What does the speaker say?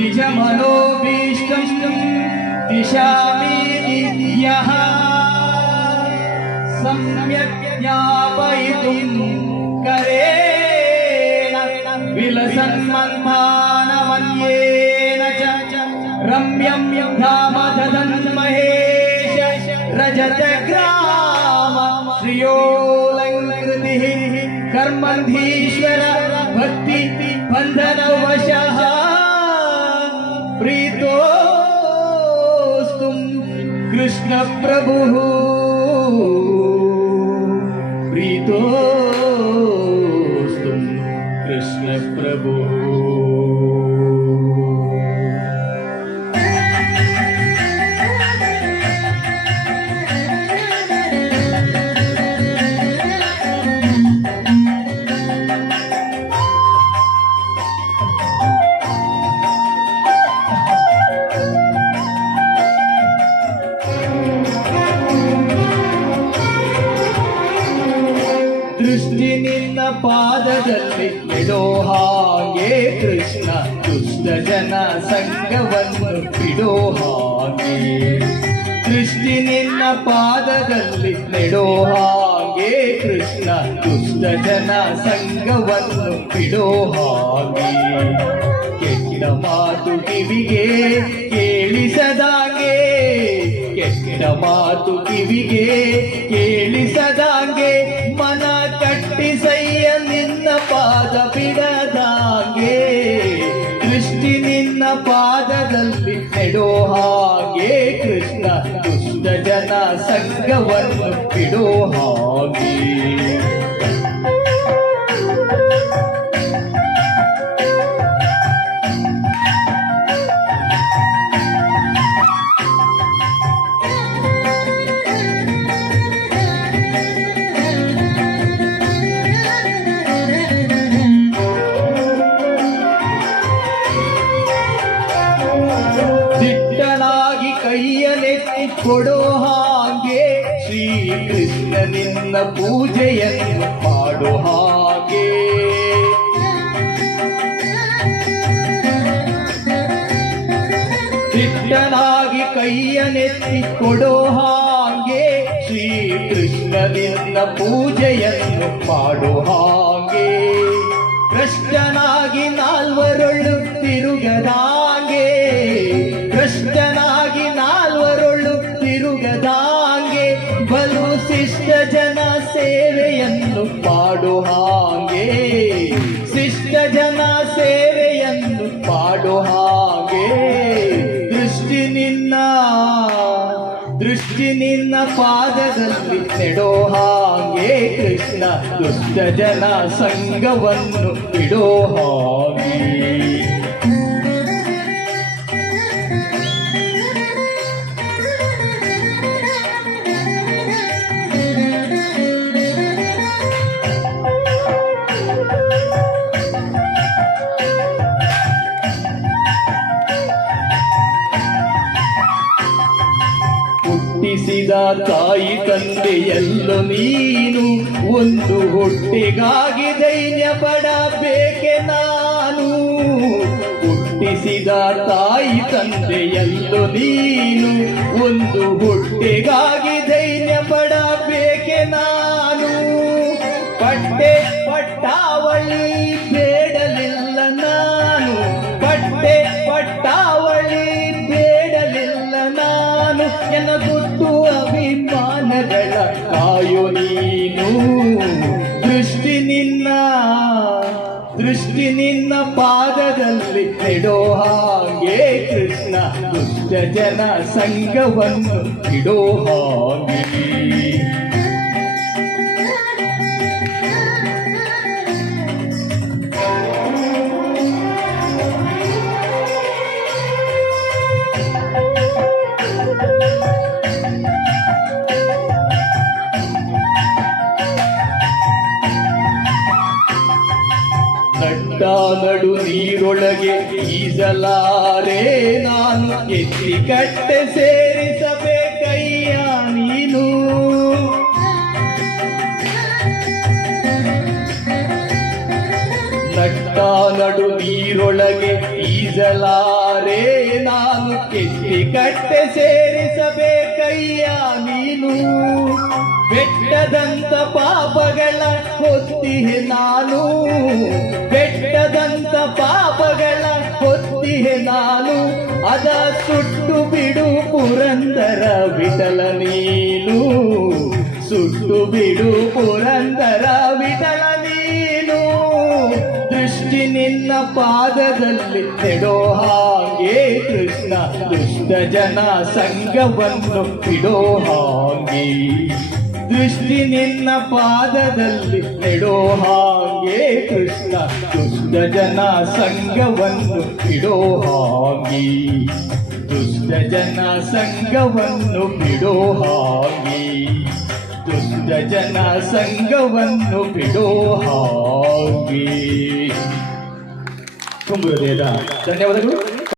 द्विजमनोभीष्टं दिशामि यः सम्यक् ज्ञापयितुं करेण विलसन्मन्थानमन्येन च रम्यं धाम ददन्महेश रजतग्राम श्रियोऽलङ्कृतिः कर्मन्धीश्वर भक्ति बन्धनवशः प्रीतोस्तुं कृष्ण प्रभुः प्रीतोस्तुं कृष्ण प्रभुः। ದೃಷ್ಟಿ ನಿನ್ನ ಪಾದದಲ್ಲಿ ಇಡೋ ಹಾಗೆ ಕೃಷ್ಣ ದುಷ್ಟ ಜನ ಸಂಗವನ್ನು ಬಿಡೋ ಹಾಗೆ ದೃಷ್ಟಿ ನಿನ್ನ ಪಾದದಲ್ಲಿ ಇಡೋ ಹಾಗೆ ಕೃಷ್ಣ ದುಷ್ಟ ಜನ ಸಂಗವನ್ನು ಬಿಡೋ ಹಾಗೆ ಕೆಟ್ಟ ಮಾತು ಕಿವಿಗೆ ಕೇಳಿಸದಾಗೆ ಕೆಟ್ಟ ಮಾತು ಕಿವಿಗೆ ಕೇಳಿಸದಾಗೆ ಮನ ಕಟ್ಟಿಸಯ್ಯ ನಿನ್ನ ಪಾದ ಬಿಡದಾಗೆ ದೃಷ್ಟಿ ನಿನ್ನ ಪಾದದಲ್ಲಿ ನೆಡೋ ಹಾಗೆ ಕೃಷ್ಣ ದುಷ್ಟ ಜನ ಸಂಗವನ್ನು ಬಿಡೋ ಹಾಗೆ ಕೈಯನೆತ್ತಿ ಕೊಡೋ ಹಾಗೆ ಶ್ರೀಕೃಷ್ಣ ನಿನ್ನ ಪೂಜೆಯನ್ನು ಮಾಡೋ ಹಾಗೆ ದಿಟ್ಟನಾಗಿ ಕೈಯನೆತ್ತಿ ಕೊಡೋ ಹಾಗೆ ಶ್ರೀಕೃಷ್ಣ ನಿನ್ನ ಪೂಜೆಯನ್ನು ಮಾಡೋ ಹಾಗೆ ಭ್ರಷ್ಟನಾಗಿ ನಾಲ್ವರೊಳ್ಳು ತಿರುಗದಾಗೆ ಭ್ರಷ್ಟನಾಗಿ ನಾಲ್ವರೊಳ್ಳು ತಿರುಗದಾಗೆ ಬಲು ಶಿಷ್ಟ ಜನ ಸೇವೆಯನ್ನು ಮಾಡೋ ಹಾಗೆ ಶಿಷ್ಟ ಜನ ಸೇವೆಯನ್ನು ಮಾಡೋ ಹಾಗೆ ದೃಷ್ಟಿ ನಿನ್ನ ಪಾದದಲ್ಲಿ ನೆಡೋ ಹಾಗೆ ಕೃಷ್ಣ ದುಷ್ಟ ಜನ ಸಂಗವನ್ನು ಬಿಡೋ ಹಾಗೆ ಹುಟ್ಟಿಸಿದ ತಾಯಿ ತಂದೆಯಲ್ಲೋ ನೀನು ಒಂದು ಹೊಟ್ಟೆಗಾಗಿ ದೈನ್ಯ ಪಡಬೇಕೆ ನಾನು ಹುಟ್ಟಿಸಿದ ತಾಯಿ ತಂದೆಯಲ್ಲೋ ನೀನು ಒಂದು ಹೊಟ್ಟೆಗಾಗಿ ದೈನ್ಯ ಪಡಬೇಕೆ ನಾನು ಪಟ್ಟೆ ಪಟ್ಟಾವಳಿ ಬೇಡಲಿಲ್ಲ ನಾನು ಪಟ್ಟೆ ಪಟ್ಟಾವಳಿ ಬೇಡಲಿಲ್ಲ ನಾನು ಎನ್ನ ಗುಟ್ಟು ಅಭಿಮಾನಗಳ ಕಾಯೋ ನೀನು ದೃಷ್ಟಿ ನಿನ್ನ ಪಾದದಲ್ಲಿ ನೆಡೋ ಹಾಗೆ ಕೃಷ್ಣ ದುಷ್ಟ ಜನ ಸಂಗವನ್ನು ಬಿಡೋ ಹಾಗೆ ನಡು ನೀರೊಳಗೆ ಈಜಲಾರೆ ನಾನು ಎತ್ತಿ ಕಟ್ಟೆ ಸೇರಿಸಬೇಕಯ್ಯ ನೀನು ನಟ್ಟ ನಡು ನೀರೊಳಗೆ ನೀರೊಳಗೆ ಈಜಲಾರೆ ನಾನು ಎತ್ತಿ ಕಟ್ಟೆ ಸೇರಿಸಬೇಕಯ್ಯ ನೀನು ಬೆಟ್ಟದಂತ ಪಾಪಗಳ ಹೊತ್ತಿಹೆ ನಾನು ಬೆಟ್ಟದಂತ ಪಾಪಗಳ ಹೊತ್ತಿಹೆ ನಾನು ಅದ ಸುಟ್ಟು ಬಿಡು ಪುರಂದರ ವಿಠಲ ನೀನು ಸುಟ್ಟು ಬಿಡು ಪುರಂದರ ವಿಠಲ ನೀನು ದೃಷ್ಟಿ ನಿನ್ನ ಪಾದದಲ್ಲಿ ನೆಡೋ ಹಾಗೆ ಕೃಷ್ಣ ದುಷ್ಟ ಜನ ಸಂಘವನ್ನು ಬಿಡೋ ಹಾಗೆ ದೃಷ್ಟಿ ನಿನ್ನ ಪಾದದಲ್ಲಿ ನೆಡೋ ಹಾಗೆ ಕೃಷ್ಣ ದುಷ್ಟ ಜನ ಸಂಘವನ್ನು ಬಿಡೋ ಹಾಗೆ ದುಷ್ಟ ಜನ ಸಂಘವನ್ನು ಬಿಡೋ ಹಾಗೆ ದುಷ್ಟ ಜನ ಸಂಘವನ್ನು ಬಿಡೋ ಹಾಗೆ ತುಂಬ ಹೃದಯದ ಧನ್ಯವಾದಗಳು.